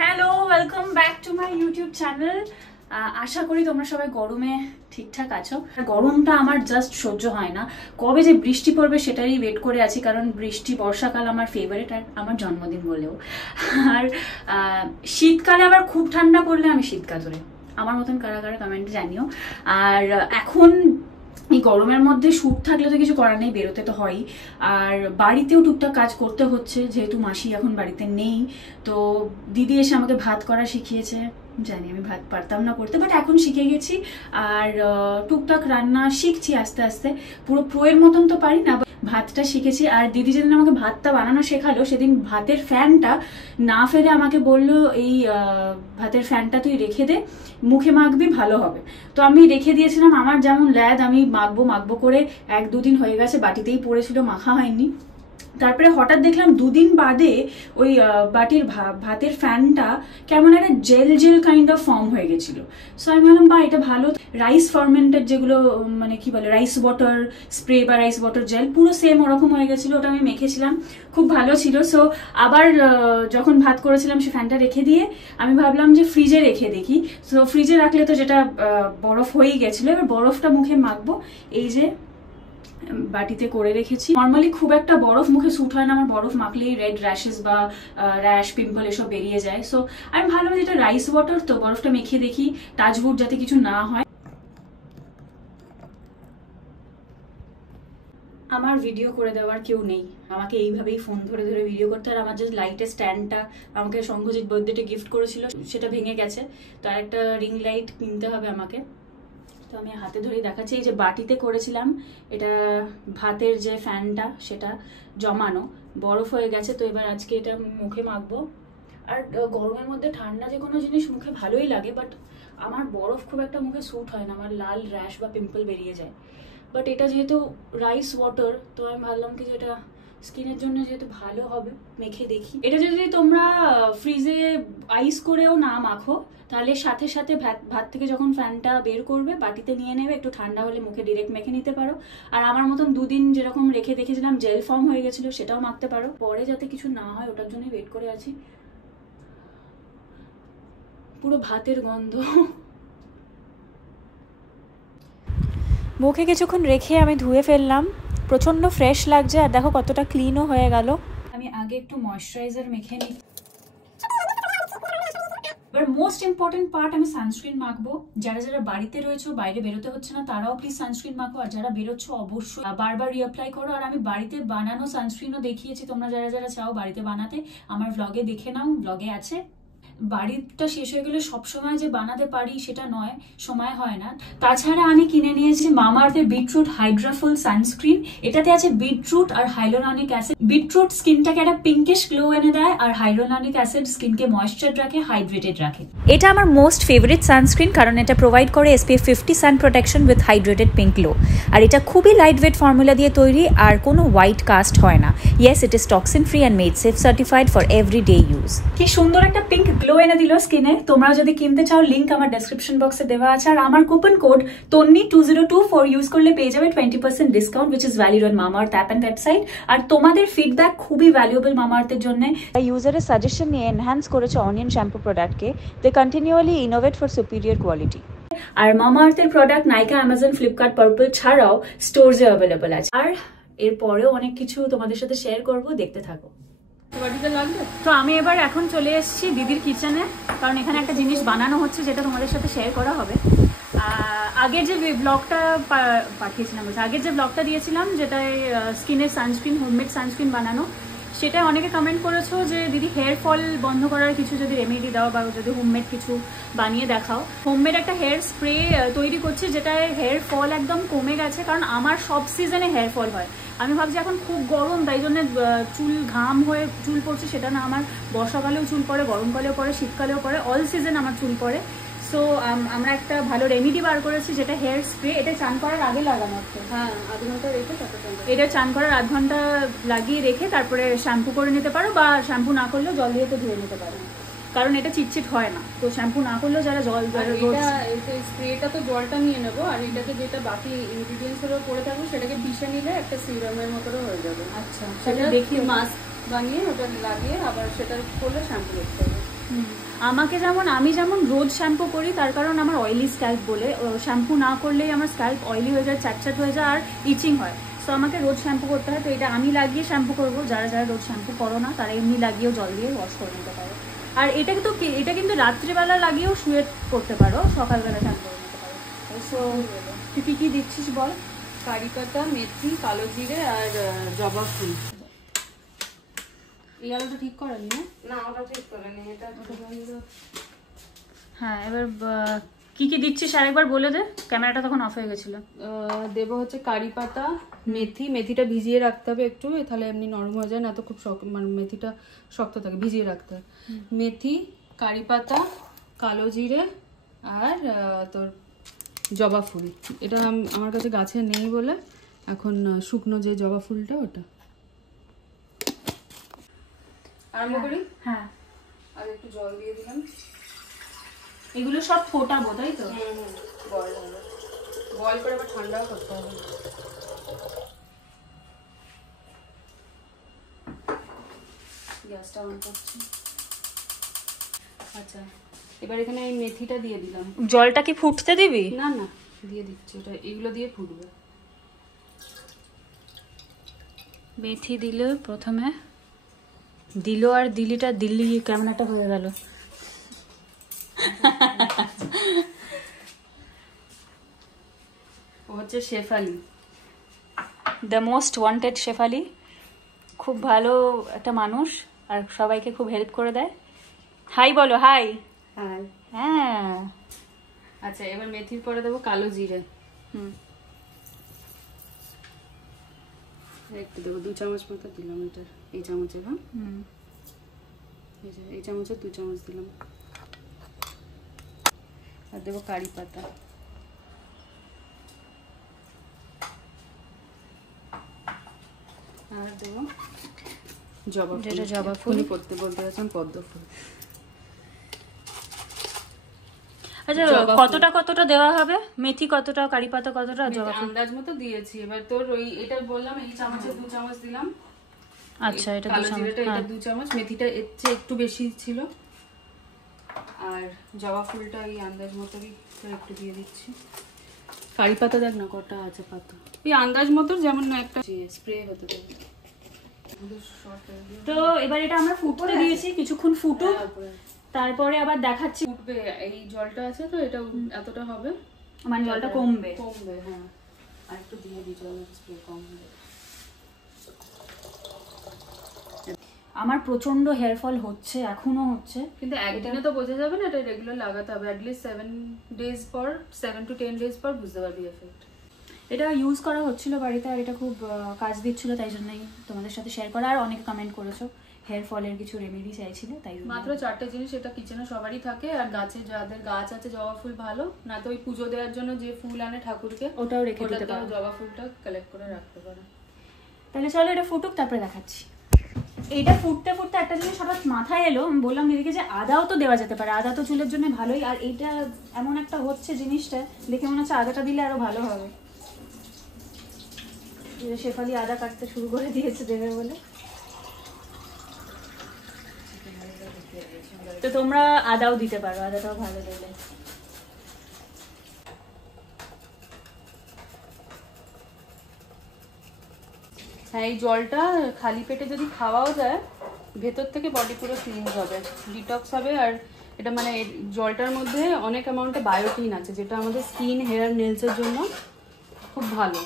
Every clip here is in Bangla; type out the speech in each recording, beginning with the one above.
Hello, welcome back to my YouTube channel. আশা করি তোমরা সবাই গরমে ঠিকঠাক আছো। গরমটা আমার জাস্ট সহ্য হয় না, কবে যে বৃষ্টি পড়বে সেটারই ওয়েট করে আছি, কারণ বৃষ্টি বর্ষাকাল আমার ফেভারিট আর আমার জন্মদিন বলেও। আর শীতকালে আবার খুব ঠান্ডা পড়লে আমি শীতকাতরে, আমার মতন কারা কারা কমেন্টে জানিও। আর এখন এই গরমের মধ্যে শ্যুট থাকলে তো কিছু করার নেই, বেরোতে তো হয়ই। আর বাড়িতেও টুকটাক কাজ করতে হচ্ছে, যেহেতু মাসি এখন বাড়িতে নেই। তো দিদি এসে আমাকে ভাত করা শিখিয়েছে। জানি আমি ভাত পারতাম না করতে, বাট এখন শিখে গেছি। আর টুকটাক রান্না শিখছি আস্তে আস্তে, পুরো প্রোয়ের মতন তো পারি না, ভাতটা শিখেছি। আর দিদি যেদিন আমাকে ভাতটা বানানো শেখালো, সেদিন ভাতের ফ্যানটা না ফেলে আমাকে বললো, এই ভাতের ফ্যানটা তুই রেখে দে, মুখে মাখবি ভালো হবে। তো আমি রেখে দিয়েছিলাম। আমার যেমন ল্যাদ, আমি মাখবো করে 1-2 দিন হয়ে গেছে, বাটিতেই পড়েছিল, মাখা হয়নি। তারপরে হঠাৎ দেখলাম 2 দিন বাদে ওই বাটির ভাতের ফ্যানটা কেমন একটা gel gel kind of form হয়ে গেছিল। সো আমি ভাবলাম বা এটা ভালো। রাইস ফার্মেন্টেড যেগুলো মানে কি বলে, রাইস ওয়াটার স্প্রে বা রাইস ওয়াটার জেল, পুরো সেম ওরকম হয়ে গেছিলো। ওটা আমি মেখেছিলাম, খুব ভালো ছিল। সো আবার যখন ভাত করেছিলাম সে ফ্যানটা রেখে দিয়ে আমি ভাবলাম যে ফ্রিজে রেখে দেখি। সো ফ্রিজে রাখলে তো যেটা বরফ হয়েই গেছিলো, এবার বরফটা মুখে মাখবো। এই যে বাটিতে করে রেখেছি। নর্মালি খুব একটা বরফ মুখে স্যুট হয় না আমার, বরফ মাখলেই রেড র্যাশেস বা র্যাশ পিম্পল এসব বেরিয়ে যায়। সো আমি ভালো, যেটা রাইস ওয়াটার তো বরফটা মেখে দেখি টাচউড যাতে কিছু না হয়। আমার ভিডিও করে দেওয়ার কেউ নেই, আমাকে এইভাবেই ফোন ধরে ধরে ভিডিও করতে। আর আমার যে লাইটের স্ট্যান্ডটা আমাকে সঙ্গজিৎ বার্থডেতে গিফট করেছিল, সেটা ভেঙে গেছে। তো আরেকটা রিং লাইট কিনতে হবে আমাকে। তো আমি হাতে ধরেই দেখাচ্ছি, এই যে বাটিতে করেছিলাম, এটা ভাতের যে ফ্যানটা সেটা জমানো বরফ হয়ে গেছে। তো এবার আজকে এটা মুখে মাখবো। আর গরমের মধ্যে ঠান্ডা যে কোনো জিনিস মুখে ভালোই লাগে, বাট আমার বরফ খুব একটা মুখে স্যুট হয় না, আমার লাল র্যাশ বা পিম্পল বেরিয়ে যায়। বাট এটা যেহেতু রাইস ওয়াটার, তো আমি ভাবলাম কি যে এটা স্কিনের জন্য যেহেতু ভালো হবে, মেখে দেখি। এটা যদি তোমরা ফ্রিজে আইস করেও না মাখো, তাহলে সাথে সাথে ভাত থেকে যখন ফ্যানটা বের করবে বাটিতে নিয়ে নেবে, একটু ঠান্ডা হলে মুখে ডিরেক্ট মেখে নিতে পারো। আর আমার মতন 2 দিন যেরকম রেখে দেখেছিলাম জেল ফর্ম হয়ে গেছিল, সেটাও মাখতে পারো। পরে যাতে কিছু না হয় ওটার জন্যই ওয়েট করে আছি। পুরো ভাতের গন্ধ। মুখে কিছুক্ষণ রেখে আমি ধুয়ে ফেললাম, প্রচণ্ড ফ্রেশ লাগছে। আর দেখো কতটা ক্লিনও হয়ে গেল। আমি আগে একটু ময়শ্চারাইজার মেখে নিই। এবার মোস্ট ইম্পর্টেন্ট পার্ট, আমি সানস্ক্রিন মাখবো। যারা যারা বাড়িতে রয়েছো, বাইরে বেরোতে হচ্ছে না, তারাও প্লিজ সানস্ক্রিন মাখো। আর যারা বেরোচ্ছ অবশ্যই বারবার রিঅ্যাপ্লাই করো। আর আমি বাড়িতে বানানো সানস্ক্রিনও দেখিয়েছি, তোমরা যারা যারা চাও বাড়িতে বানাতে আমার ব্লগে দেখে নাও, ব্লগে আছে। বাড়িটা শেষ হয়ে গেলে সবসময় যে বানাতে পারি সেটা নয়, সময় হয় না। তাছাড়া আমি কিনে নিয়েছি মামাআর্থের বিটরুট হাইড্রাফুল সানস্ক্রিন। এটাতে আছে বিটরুট আর হাইলোরনিক অ্যাসিড। বিটরুট স্কিনটাকে একটা পিঙ্কিশ গ্লো এনে দেয়, আর হাইলোরনিক অ্যাসিড স্কিনকে ময়েশ্চার রাখে, হাইড্রেটেড রাখে। এটা আমার মোস্ট ফেভারিট সানস্ক্রিন, কারণ এটা প্রোভাইড করে SPF 50 sun protection with hydrated pink glow. আর এটা খুবই লাইট ওয়েট ফর্মুলা দিয়ে তৈরি, আর কোনো হোয়াইট কাস্ট হয় না। Yes, it is toxin free and made safe certified for everyday use. কি সুন্দর একটা পিঙ্ক গ্লো এনে দিল স্কিনে। তোমরা যদি কিনতে চাও, লিংক আমার ডেসক্রিপশন বক্সে দেওয়া আছে। আর আমার কুপন কোড TONNI2024 ইউজ করলে পেয়ে যাবে 20% discount, which is valid on Mamaearth app and website। আর তোমাদের ফিডব্যাক খুবই ভ্যালুয়েবল মামাআর্থের জন্য। ইউজারের সাজেশন নিয়ে এনহ্যান্স করেছে অনিয়ন শ্যাম্পু প্রোডাক্টকে। They continually innovate for superior quality. আর মামাআর্থের প্রোডাক্ট নাইকা, অ্যামাজন, ফ্লিপকার্ট, পার্পল ছাড়াও স্টোরসে অ্যাভেলেবল আছে। আর এরপরেও অনেক কিছু তোমাদের সাথে শেয়ার করব, দেখতে থাকো। তো আমি এবার এখন চলে এসেছি দিদির কিচেনে, কারণ এখানে একটা জিনিস বানানো হচ্ছে যেটা তোমাদের সাথে শেয়ার করা হবে। আগের যে ব্লগটা পাঠিয়েছিলাম, আগের যে ব্লগটা দিয়েছিলাম, যেটা স্কিনের সানস্ক্রিন, হোমমেড সানস্ক্রিন বানানো, সেটা অনেকে কমেন্ট করেছো যে দিদি হেয়ার ফল বন্ধ করার কিছু যদি রেমেডি দাও, বা যদি হোমমেড কিছু বানিয়ে দেখাও। হোমমেড একটা হেয়ার স্প্রে তৈরি করছি, যেটায় হেয়ার ফল একদম কমে গেছে। কারণ আমার সব সিজনে হেয়ার ফল হয়। আমি ভাবছি এখন খুব গরম, তাই জন্য চুল ঘাম হয়ে চুল পড়ছে, সেটা না। আমার বর্ষাকালেও চুল পড়ে, গরমকালেও পড়ে, শীতকালেও পড়ে, অল সিজন আমার চুল পড়ে। সো আমরা একটা ভালো রেমেডি বার করেছি, যেটা হেয়ার স্প্রে। এটা চান করার আগে লাগানো হচ্ছে। হ্যাঁ, আধ ঘন্টা রেখে এটা চান করার আধ ঘন্টা লাগিয়ে রেখে তারপরে শ্যাম্পু করে নিতে পারো, বা শ্যাম্পু না করলেও জল দিয়ে তো ধুয়ে নিতে পারো, কারণ এটা চিটচিট হয় না। তো শ্যাম্পু না করলেও যারা জল, স্প্রেটা তো জলটা নিয়ে নেবো, আর এটাকে যেটা বাকি ইনগ্রিডিয়েন্টস গুলো পড়ে থাকবে সেটাকে পিষে নিলে একটা সিরামের মতো হয়ে যাবে। আচ্ছা, সেটা দেখি মাস্ক বানিয়ে ওটা লাগিয়ে আবার সেটা করলে শ্যাম্পু করতে হবে। আমাকে যেমন আমি যেমন রোজ শ্যাম্পু করি, তার কারণ আমার অয়েলি স্ক্যাল্প বলে, শ্যাম্পু না করলেই আমার স্ক্যাল্প অয়েলি হয়ে যায়, চ্যাটচ্যাট হয়ে যায় আর ইচিং হয়। তো আমাকে রোজ শ্যাম্পু করতে হয়। তো এটা আমি লাগিয়ে শ্যাম্পু করবো, যারা যারা রোজ শ্যাম্পু করো না তারা এমনি লাগিয়েও জল দিয়ে ওয়াশ করে নিতে পারো। আর এটা কিন্তু রাত্রিবেলা লাগিয়েও শুয়ে করতে পারো, সকালবেলা শ্যাম্পু করে নিতে পারো। সো তুই কি দিচ্ছিস বল? কারি পাতা, মেথি, কালো জিরে আর জবা ফুল। এই আলোটা ঠিক করেনি না? ওটা ঠিক করেনি, এটা হ্যাঁ, এবার কি কি দিচ্ছিস আরেকবার বলে দে, ক্যামেরাটা তখন অফ হয়ে গেছিল। দেবো হচ্ছে কারি পাতা, মেথিটা ভিজিয়ে রাখতে হবে একটু, তাহলে এমনি নরম হয়ে যায়, না তো খুব মানে মেথিটা শক্ত থাকে, ভিজিয়ে রাখতে হবে। মেথি, কারি পাতা, কালো জিরে আর তোর জবা ফুল। এটা আমার কাছে গাছে নেই বলে এখন শুকনো যে জবা ফুলটা ওটা। আরম্ভ করি? হ্যাঁ, আর একটু জল দিয়ে দিলাম। এগুলো সব ফোটাবো তাই তো? বয়েল করে আবার ঠান্ডাও করতে হবে। গ্যাসটা অন করছি। আচ্ছা, এবার এখানে এই মেথিটা দিয়ে দিলাম। জলটা কি ফুটতে দিবি? না না, দিয়ে দিচ্ছি, এটা এগুলো দিয়ে ফুটবে। মেথি দিল প্রথমে, দিল আর দিল্লিটা দিল্লি ক্যামেরাটা হয়ে গেল। ও হচ্ছে Shefali, the most wanted Shefali. খুব ভালো একটা মানুষ আর সবাইকে খুব হেল্প করে দেয়। হাই বলো, হাই। হ্যাঁ, আচ্ছা, এবার মেথির পরে দেবো কালো জিরে। একটু দেবো, 2 চামচ মতো দিলাম এটা, এই চামচের। হ্যাঁ, এই চামচের 2 চামচ দিলাম। আর দেবো কারি পাতা। আর দেবো জবা ফুল। যেটা জবা ফুল করতে বলতে গেছিলাম, পদ্ম ফুল। আচ্ছা, কতটা দেওয়া হবে? মেথি কতটা, কারি পাতা কতটা, জবা ফুল আন্দাজ মতো দিয়েছি। এবার তোর ওই এটা বললাম, এই চামচে 2 চামচ দিলাম। আচ্ছা, এটা 2 চামচ। এটা 2 চামচ। মেথিটা এর চেয়ে একটু বেশি ছিল। আর জবা ফুলটা এই আন্দাজ মতোই একটু দিয়ে দিচ্ছি। কারি পাতা দেখ না কটা আছে পাতা, এই আন্দাজ মতো, যেমন একটা স্প্রে হতে দেবে। তো এবার এটা আমরা ফুটতে দিয়েছি, কিছুক্ষণ ফুটুক, তারপরে আবার দেখাচ্ছি। ফুটবে, এই জলটা আছে তো, এটা এতটা হবে, মানে জলটা কমবে। হ্যাঁ, আর একটু দিয়ে দিই, জল স্প্রে কমবে। আমার প্রচন্ড হেয়ার ফল হচ্ছে, এখনো হচ্ছে, কিন্তু একদিনে তো বোঝা যাবে না, এটা রেগুলার লাগাতে হবে। অ্যাটলিস্ট 7 ডেজ পর, 7 to 10 ডেজ পর বুঝতে পারবি এফেক্ট। এটা ইউজ করা হচ্ছিল বাড়িতে, আর এটা খুব কাজ দিচ্ছিল, তাই জন্যই তোমাদের সাথে শেয়ার করা। আর অনেকে কমেন্ট করেছো হেয়ার ফলের কিছু রেমেডি চাইছিলে, তাই মাত্র 4টে জিনিস, এটা কিচেনে সবারই থাকে। আর গাছে যাদের গাছ আছে জবা ফুল ভালো, না তো ওই পুজো দেওয়ার জন্য যে ফুল আনে ঠাকুরকে, ওটাও রেখে দিতে পারো, জবা ফুলটা কালেক্ট করে রাখতে পারো। তাহলে চলো এটা ফুটুক, তারপরে দেখাচ্ছি। এটা ফুটতে ফুটতে একটা জিনিস হঠাৎ মাথায় এলো, আমি বললাম দিদিকে যে আদাও তো দেওয়া যেতে পারে, আদা তো চুলের জন্য ভালোই। আর এইটা এমন একটা হচ্ছে জিনিসটা দেখে মনে হচ্ছে আদাটা দিলে আরো ভালো হবে। শেফালি আদা কাটতে শুরু করে দিয়েছে দেবে বলে। তো তোমরা আদাও দিতে পারো, আদাটাও ভালো দেবে। হ্যাঁ, এই জলটা খালি পেটে যদি খাওয়াও যায়, ভেতর থেকে বডি পুরো ক্লিনজ হবে, ডিটক্স হবে। আর এটা মানে জলটার মধ্যে অনেক অ্যামাউন্টে বায়োটিন আছে, যেটা আমাদের স্কিন, হেয়ার, নেলসের জন্য খুব ভালো।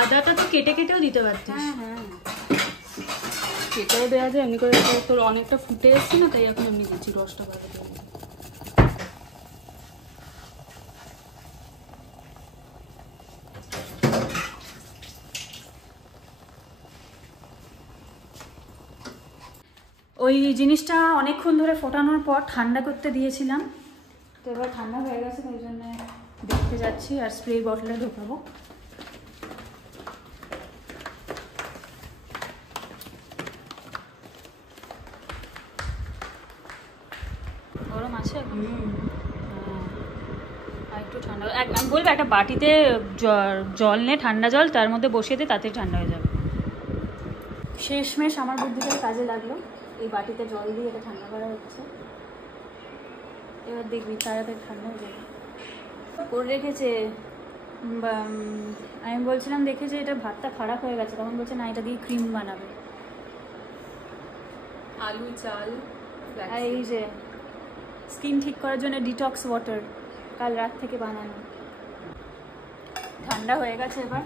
আদাটা তো কেটে কেটেও দিতে পারতিস। হ্যাঁ, কেটেও দেওয়া যায়, এমনি করে। তোর অনেকটা ফুটে এসছে না, তাই এখন এমনি দিচ্ছি, রসটা বাড়াতে হবে। ওই জিনিসটা অনেকক্ষণ ধরে ফোটানোর পর ঠান্ডা করতে দিয়েছিলাম, তো এবার ঠান্ডা হয়ে গেছে, তাই জন্য দেখতে যাচ্ছি। আর স্প্রে বটলে ঢোকাবো। গরম আছে? আর একটু ঠান্ডা, আমি বলবো একটা বাটিতে জল নে, ঠান্ডা জল, তার মধ্যে বসিয়ে দে, তাতে ঠান্ডা হয়ে যাবে। শেষমেশ আমার বুদ্ধিটাই কাজে লাগলো। এই বাটিতে জল দিয়ে এটা ঠান্ডা করা হচ্ছে। এবার দেখবি তাড়াতাড়ি ঠান্ডা হয়ে যাবে। করে রেখেছে, আমি বলছিলাম দেখেছে এটা ভাতটা খারাপ হয়ে গেছে, তখন বলছে না এটা দিয়ে ক্রিম বানাবে। আলু, চাল, আর এই যে স্কিন ঠিক করার জন্য ডিটক্স ওয়াটার, কাল রাত থেকে বানানো। ঠান্ডা হয়ে গেছে, এবার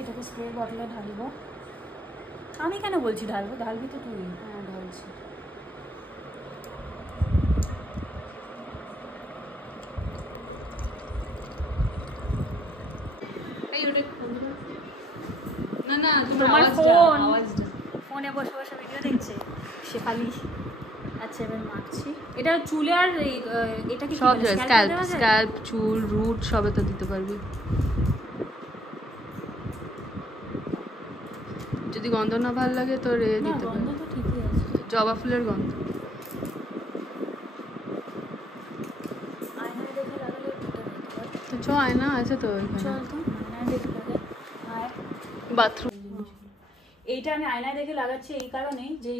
এটাকে স্প্রে বটলে ঢালবো। আমি কেন বলছি ঢালবো, ঢালবি তো তুই। হ্যাঁ ঢালছি। না তোমার ফোন, ফোনে বসে বসে ভিডিও দেখছে শেফালি। আচ্ছা এবার মাখছি। এটা চুলে আর এটা কি সব স্ক্যাল্প, চুল, রুট সবে তো দিতে পারবি। যদি গন্ধ না ভালো লাগে তো রে দিতে পারবি। গন্ধ তো ঠিকই আছে, জবা ফুলের গন্ধ। আয়নায় দেখে লাগালে তো চ আয়না আছে তো এখানে। চল তো আয়নায় দেখে লাগা। আর বাথরুম এইটা আমি আয়নায় দেখে লাগাচ্ছি এই কারণেই যে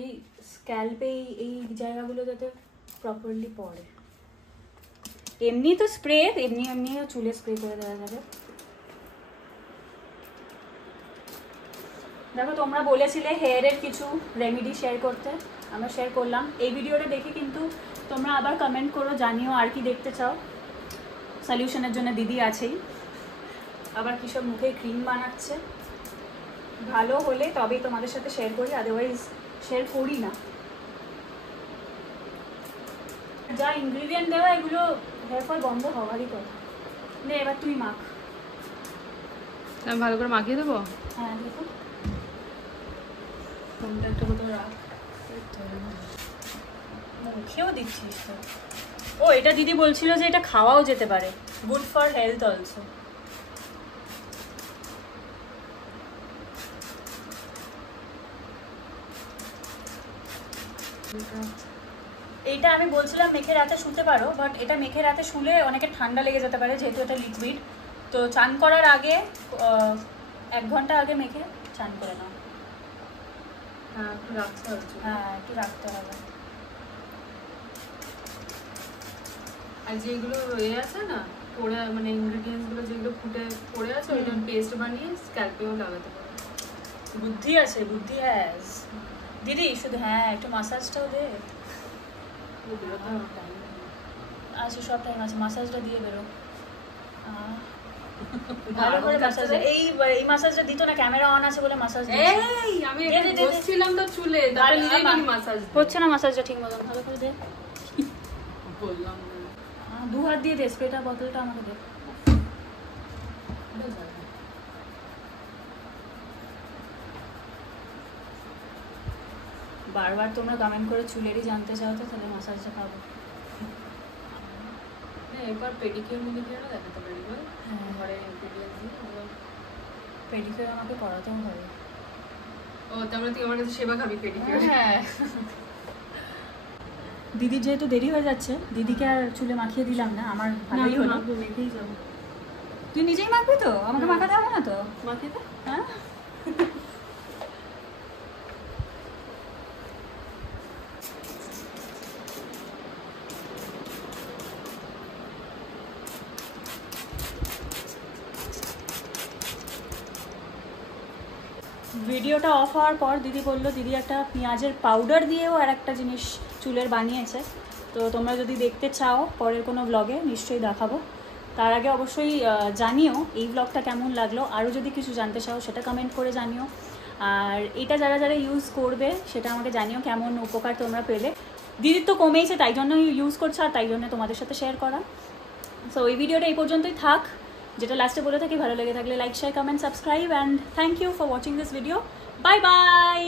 স্ক্যাল্পে এই জায়গাগুলো যাতে প্রপারলি পড়ে। এমনি তো স্প্রে, এমনিও চুলে স্প্রে করে দেওয়া যাবে। দেখো তোমরা বলেছিলে হেয়ারের কিছু রেমেডি শেয়ার করতে, আমরা শেয়ার করলাম। এই ভিডিওটা দেখে কিন্তু তোমরা আবার কমেন্ট করো, জানিও আর কি দেখতে চাও। সলিউশনের জন্য দিদি আছেই। আবার কিসব মুখে ক্রিম বানাচ্ছে, ভালো হলে তবেই তোমাদের সাথে শেয়ার করি, আদারওয়াইজ শেয়ার করি না। যা ইনগ্রিডিয়েন্ট দেওয়া এগুলো হেয়ার ফল বন্ধ হওয়ারই কথা। নে এবার তুই মাখ। আমি ভালো করে মাখিয়ে দেবো। হ্যাঁ দেখো ফোনটা একটা কোথাও রাখ। মুখেও দিচ্ছিস তো। ও এটা দিদি বলছিল যে এটা খাওয়াও যেতে পারে, গুড ফর হেলথ অলসো। এইটা আমি বলছিলাম মেখে রাতে শুতে পারো, বাট এটা মেখে রাতে শুলে অনেকে ঠান্ডা লেগে যেতে পারে যেহেতু এটা লিকুইড। তো চান করার আগে 1 ঘন্টা আগে মেখে চান করে নাও। হ্যাঁ একটু রাখতে হবে। হ্যাঁ একটু রাখতে হবে। আর যেগুলো আছে না পড়ে, মানে ইনগ্রিডিয়েন্টস গুলো যেগুলো ফুটে পড়ে আছে ওইটা পেস্ট বানিয়ে স্ক্যাল্পেও লাগাতে পারো। বুদ্ধি আছে, বুদ্ধি হ্যাজ দিদি। শুধু হ্যাঁ একটু মাসাজটাও দে। আচ্ছা সব টাইম আছে, মাসাজটা দিয়ে বেরো। ভালো করে মাসাজ। এই মাসাজটা দিত না, ক্যামেরা অন আছে বলে মাসাজ দিচ্ছে। এই আমি বসছিলাম তো চুলে, তাহলে নিজেই নাকি মাসাজ হচ্ছে না মাসাজটা ঠিক মতন। ভালো করে দে। বললাম 2 হাত দিয়ে দে, স্প্রেটা বোতলটা আমাকে দে। বারবার তোমরা কমেন্ট করে চুলেরই জানতে চাও, তো তাহলে মাসাজটা পাবো। এবার পেডিকিউর মিডিকিউরও দেখাতে পারি বল। হ্যাঁ ঘরে ইনগ্রিডিয়েন্টস দিয়ে পেডিকিউর আমাকে করাতেও হবে। ও তাহলে তুই আমার কাছে সেবা খাবি পেডিকিউর। হ্যাঁ দিদির যেহেতু দেরি হয়ে যাচ্ছে, দিদিকে আর চুলে মাখিয়ে দিলাম না, আমার ভালোই হলো। মেখেই যাবো। তুই নিজেই মাখবি তো, আমাকে মাখাতে হবে না তো? মাখিয়ে দে। হ্যাঁ ভিডিওটা অফ হওয়ার পর দিদি বললো দিদি একটা পেঁয়াজের পাউডার দিয়েও আর একটা জিনিস চুলের বানিয়েছে। তো তোমরা যদি দেখতে চাও পরের কোনো ব্লগে নিশ্চয়ই দেখাবো। তার আগে অবশ্যই জানিও এই ব্লগটা কেমন লাগলো, আরও যদি কিছু জানতে চাও সেটা কমেন্ট করে জানিও। আর এটা যারা যারা ইউজ করবে সেটা আমাকে জানিও কেমন উপকার তোমরা পেলে। দিদির তো কমেইছে তাই জন্য ইউজ করছে, আর তাই জন্য তোমাদের সাথে শেয়ার করা। সো এই ভিডিওটা এই পর্যন্তই থাক। যেটা লাস্টে বলে থাকি, ভালো লেগে থাকলে like, share, comment, subscribe, and thank you for watching this video. Bye by.